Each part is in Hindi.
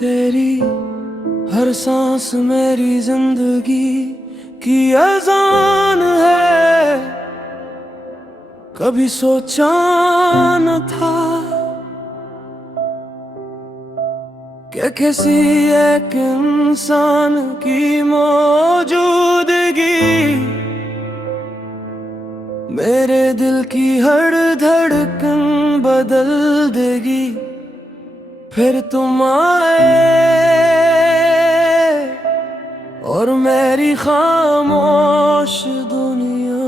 तेरी हर सांस मेरी जिंदगी की अजान है। कभी सोचा न था कि किसी एक इंसान की मौजूदगी मेरे दिल की हर धड़कन बदल देगी। फिर तुम आए और मेरी खामोश दुनिया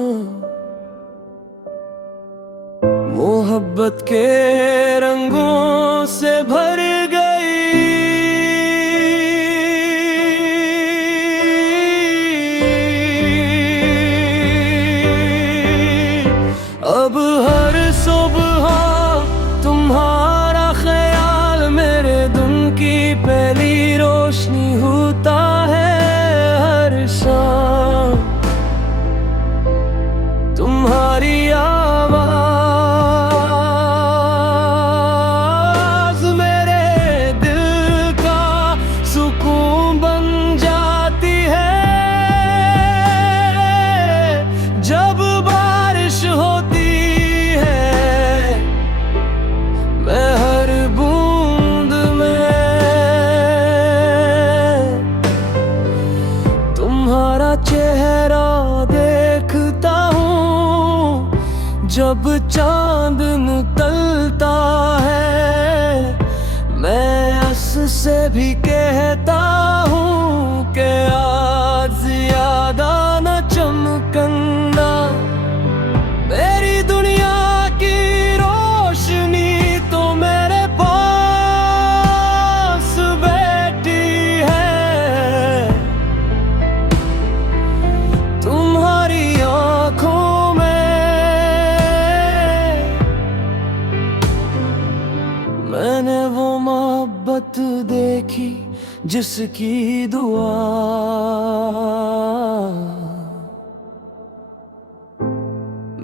मोहब्बत के रंगों से भर गई। अब हर सुबह तुम्हारा ख्याल मेरे दिन की पहली रोशनी होता है। हर शाम तुम्हारी आवाज मेरे दिल का सुकून बन जाती है। जब बारिश होती है मैं हर बूंद में तुम्हारा चेहरा देखता हूँ। जब चांद निकलता है मैं हंस से भी कहता हूँ कि आज ज्यादा न चमकना। मेरी दुनिया की रोशनी तो मेरे पास बैठी है। तुम्हारी आंखों में मैंने वो मोहब्बत देखी जिसकी दुआ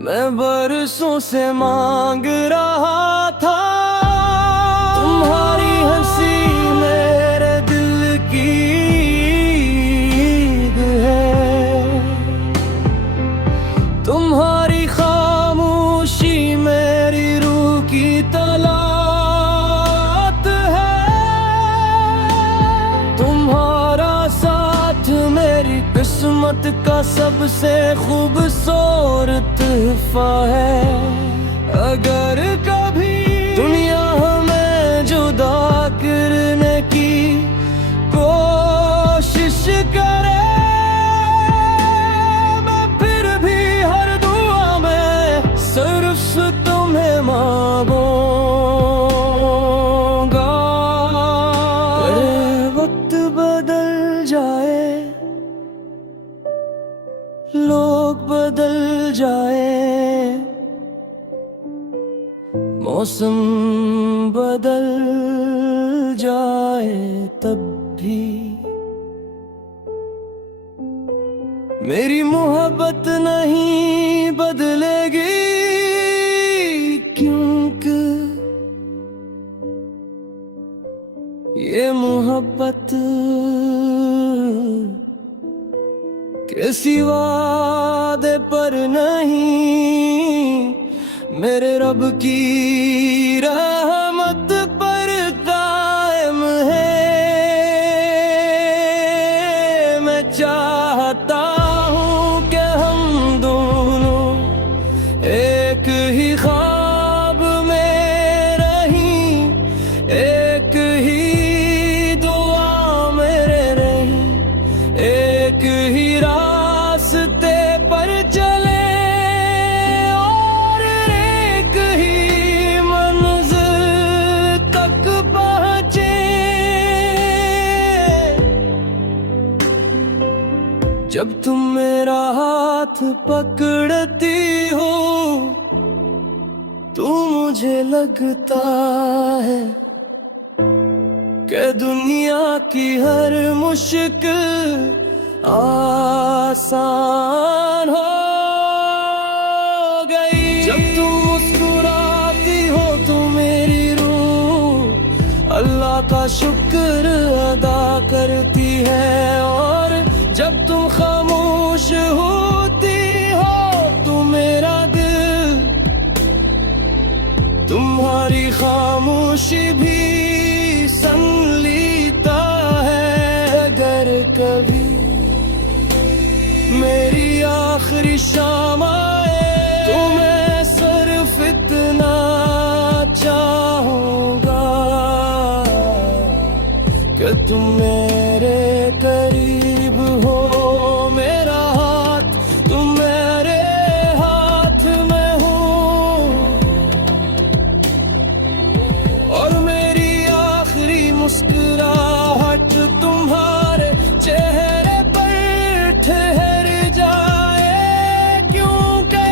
मैं बरसों से मांग रहा था। तुम्हारी हंसी मेरे दिल की ईद है। तुम्हारी खामोशी मेरी रूह की तलात है। तुम्हारा साथ मेरी किस्मत का सबसे खूबसूरत तोहफा है। अगर कभी दुनिया हमें जुदा करने की कोशिश करे मैं फिर भी हर दुआ में सिर्फ तुम्हें मांगूंगा। वक्त बदल जाए लोग बदल जाए मौसम बदल जाए तब भी मेरी मोहब्बत नहीं बदलेगी। क्योंकि ये मोहब्बत किसी वादे पर नहीं मेरे रब की रहमत पर कायम है। मैं चाहता हूँ कि हम दोनों एक ही ख्वाब में रहीं, एक ही दुआ में रहीं, एक ही रास्ते पर चले और एक ही मंजिल तक पहुंचे। जब तुम मेरा हाथ पकड़ती हो तो मुझे लगता है कि दुनिया की हर मुश्किल आसान हो गई। जब तुम मुस्कुराती हो तो मेरी रूह अल्लाह का शुक्र अदा करती है। और जब तुम खामोश होती हो तो मेरा दिल तुम्हारी खामोशी भी सुन लेता है। अगर कभी मेरी आखिरी शाम आए तो मैं सिर्फ इतना चाहूंगा कि तुम मेरे करीब हो। मेरा हाथ तुम मेरे हाथ में हो और मेरी आखिरी मुस्कुराहट तुम्हारे चेहरे पर ठहर जाए। क्योंकि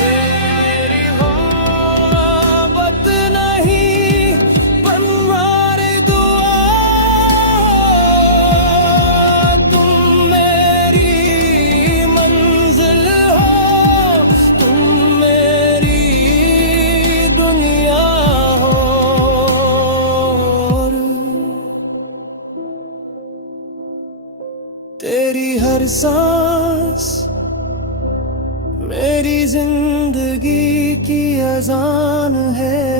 मेरी मोहब्बत नहीं बनवारी दुआ, तुम मेरी मंजिल हो, तुम मेरी दुनिया हो। तेरी हर सांस मेरी जिंदगी की अजान है।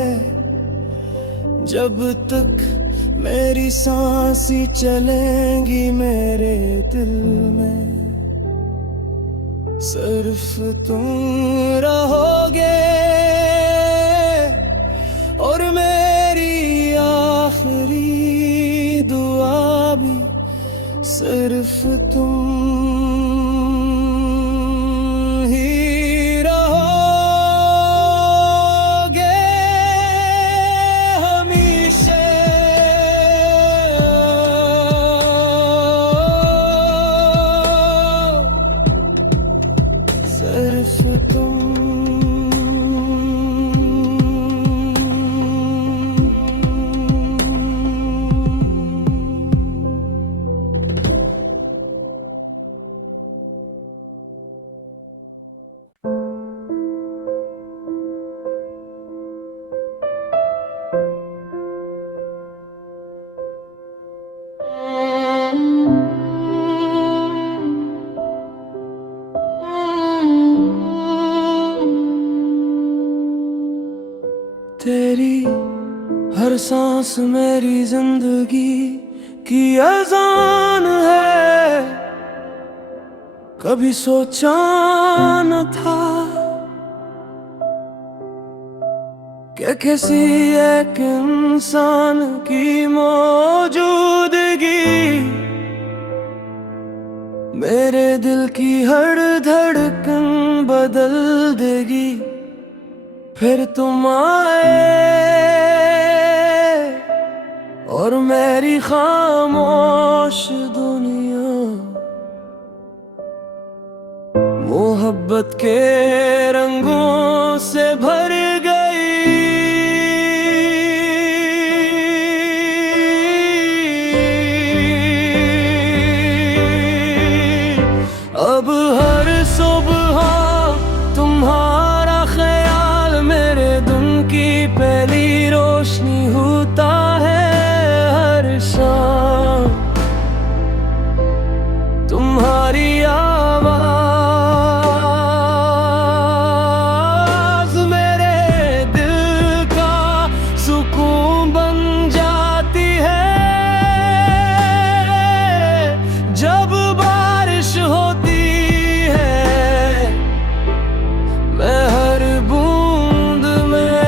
जब तक मेरी सांसें चलेंगी मेरे दिल में सिर्फ तुम रहोगे। और मेरी आखिरी दुआ भी सिर्फ तुम ही रहोगे हमेशा। सिर्फ तुम। तेरी हर सांस मेरी जिंदगी की अजान है। कभी सोचा न था कि किसी एक इंसान की मौजूदगी मेरे दिल की हर धड़कन बदल देगी। फिर तुम आए और मेरी खामोश दुनिया मोहब्बत के रंगों से भर गई। अब हर सुबह तुम्हारा ख्याल मेरे दिन की पहली रोशनी होता है। हर शाम तुम्हारी आवाज मेरे दिल का सुकून बन जाती है। जब बारिश होती है मैं हर बूंद में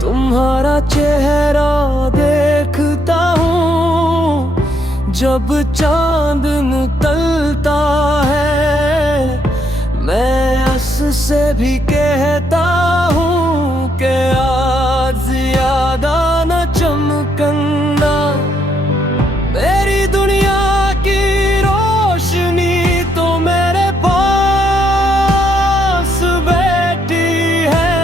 तुम्हारा चेहरा देखता हूँ। जब चांद निकलता है मैं उससे भी कहता हूँ कि आज ज्यादा न चमकना। मेरी दुनिया की रोशनी तो मेरे पास बैठी है।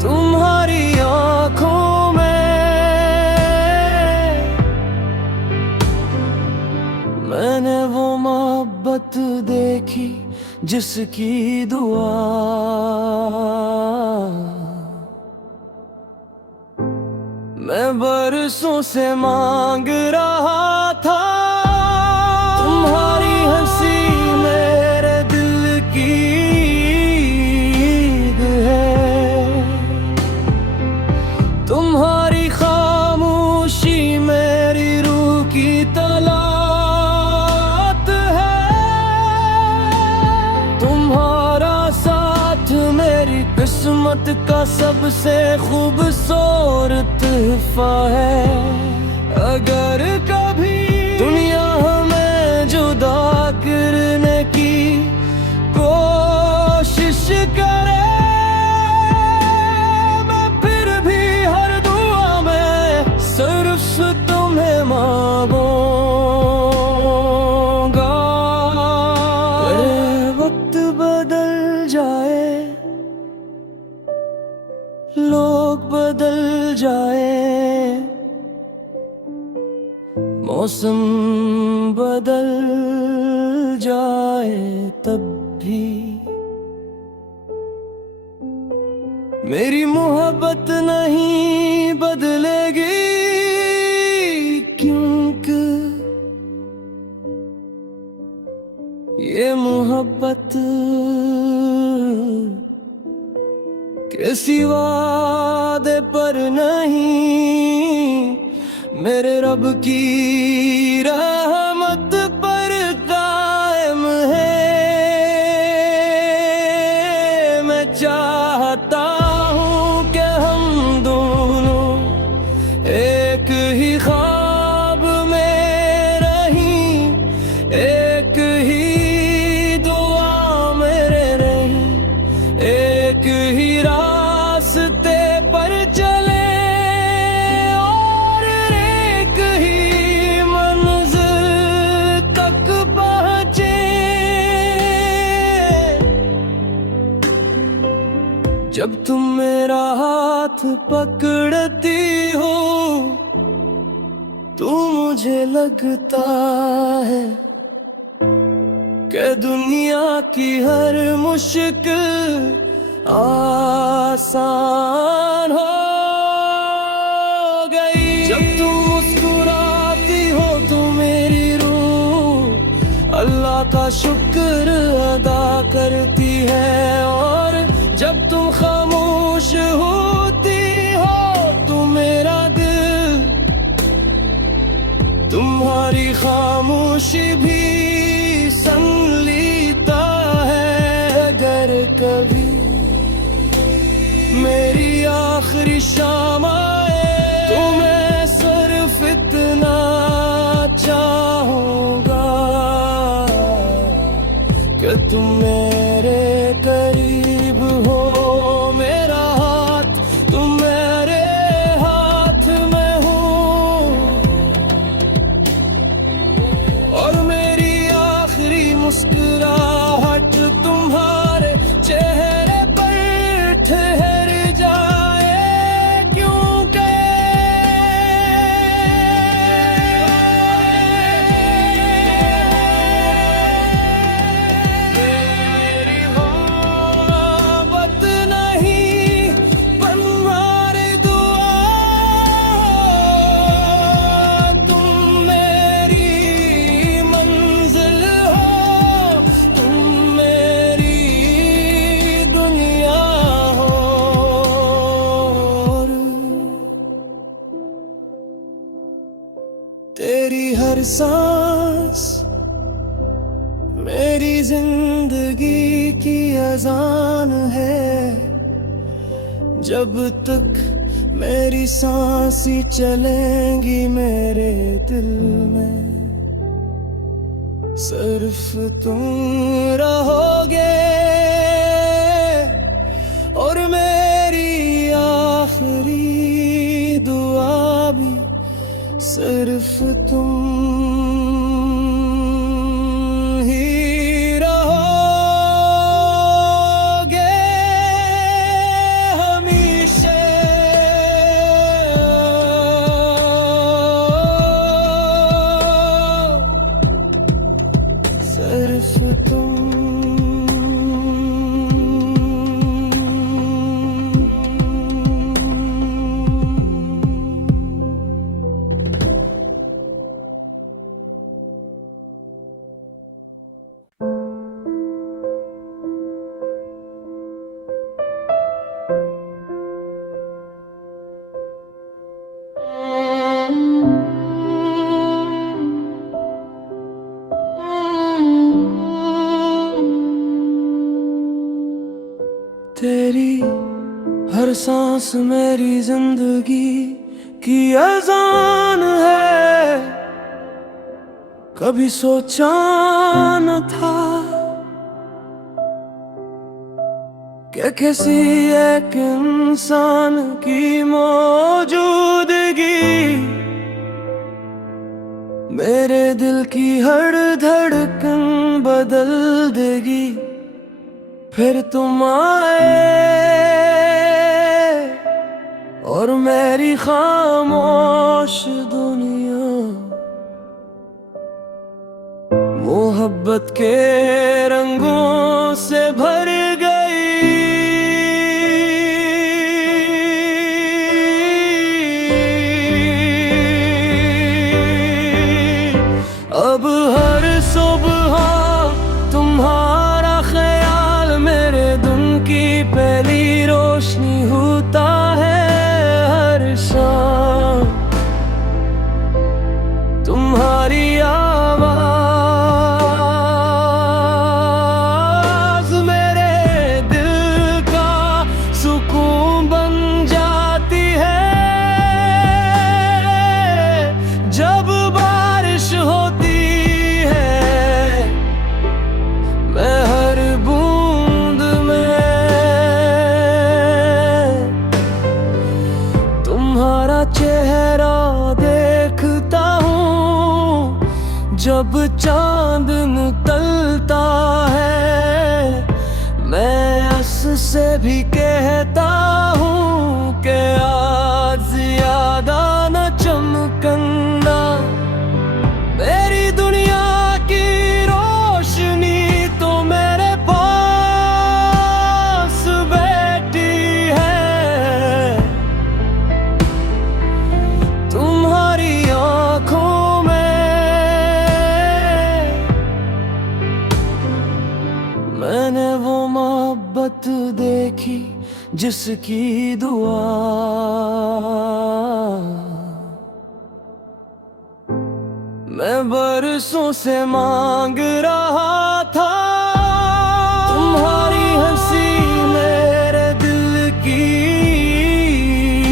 तुम्हारी आंखों में जिसकी दुआ मैं बरसों से मांग रहा था। तुम्हारी हंसी मेरे दिल की ईद है, तुम्हारी खामोशी मेरी रूह की तलात है, तुम्हारा साथ मेरी किस्मत का सबसे खूबसूरत तोहफा है। अगर कभी दुनिया हमें जुदा करने की कोशिश करे, मैं फिर भी हर दुआ में सिर्फ तुम्हें मांगूंगा। वक्त बदल जाए, लोग बदल जाए, मौसम बदल जाए, तब भी मेरी मोहब्बत नहीं बदलेगी, क्योंकि ये मोहब्बत किसी वादे पर नहीं, मेरे रब की रहमत पर कायम है। मैं चाहता हूँ कि हम दोनों एक ही ख्वाब में रहीं, एक ही दुआ में रहीं, एक ही रास्ते पर चले और एक ही मंजिल तक पहुंचे। जब तुम मेरा हाथ पकड़ती हो तो मुझे लगता है कि दुनिया की हर मुश्किल आसान हो गई। जब तुम मुस्कुराती हो तो मेरी रूह अल्लाह का शुक्र अदा करती है, और जब तुम खामोश होती हो तो मेरा दिल तुम्हारी खामोशी भी सुन लेता है। अगर कभी मेरी आखिरी शाम आए तो मैं सिर्फ इतना चाहूंगा कि तुम मेरे करीब हो, मेरा हाथ तुम मेरे हाथ में हो, और मेरी आखिरी मुस्कुराहट तुम्हारे चेहरे पर ठहर जाए, क्योंकि मेरी मोहब्बत नहीं तुम्हारी दुआ, तुम मेरी मंजिल हो, तुम मेरी दुनिया हो। तेरी हर सांस मेरी जिंदगी की अजान है, जब तक मेरी सांसें चलेंगी मेरे दिल में सिर्फ तुम रहोगे, और मेरी आखिरी दुआ भी सिर्फ तुम ही रहोगे हमेशा। सिर्फ तुम सांस मेरी जिंदगी की अजान है, कभी सोचा न था कि किसी एक इंसान की मौजूदगी मेरे दिल की हर धड़कन बदल देगी। फिर तुम आए और मेरी खामोश दुनिया मोहब्बत के रंगों से भर गई। अब हर सुबह तुम्हारा ख्याल मेरे दिन की पहली रोशनी होता है। हर शाम तुम्हारी आवाज मेरे दिल का सुकून बन जाती है। जब बारिश होती चेहरा देखता हूँ, जब चांद निकलता है मैं हंस से भी कहता हूँ कि आज ज्यादा न चमकना। मेरी दुनिया की रोशनी तो मेरे पास बैठी है। तुम्हारी आँखों में मैंने वो मोहब्बत देखी जिसकी दुआ मैं बरसों से मांग रहा था। तुम्हारी हंसी मेरे दिल की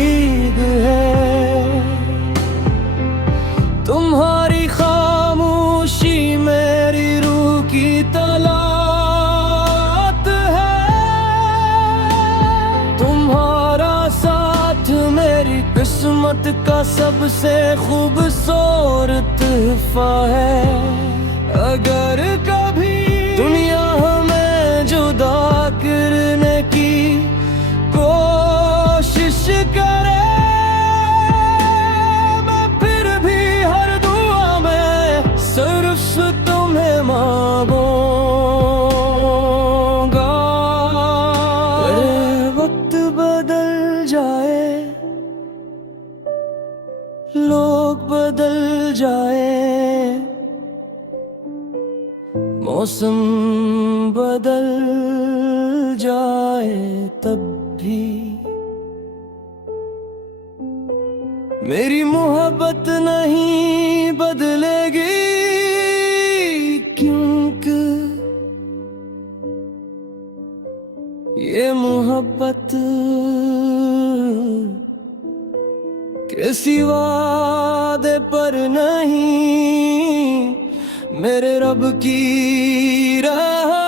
ईद है, तुम्हारी खामोशी मेरी रूह की तलात है। तुम्हारा साथ मेरी किस्मत का सबसे खूबसूरत तोहफा है। अगर कभी दुनिया हमें जुदा करने की कोशिश करे, सिर्फ तुम्हें मांगूंगा। वक्त बदल जाए, लोग बदल जाए, मौसम बदल जाए, तब भी मेरी मोहब्बत नहीं बदलेगी। क्योंकि ये मोहब्बत किसी वादे पर नहीं, मेरे रब की राह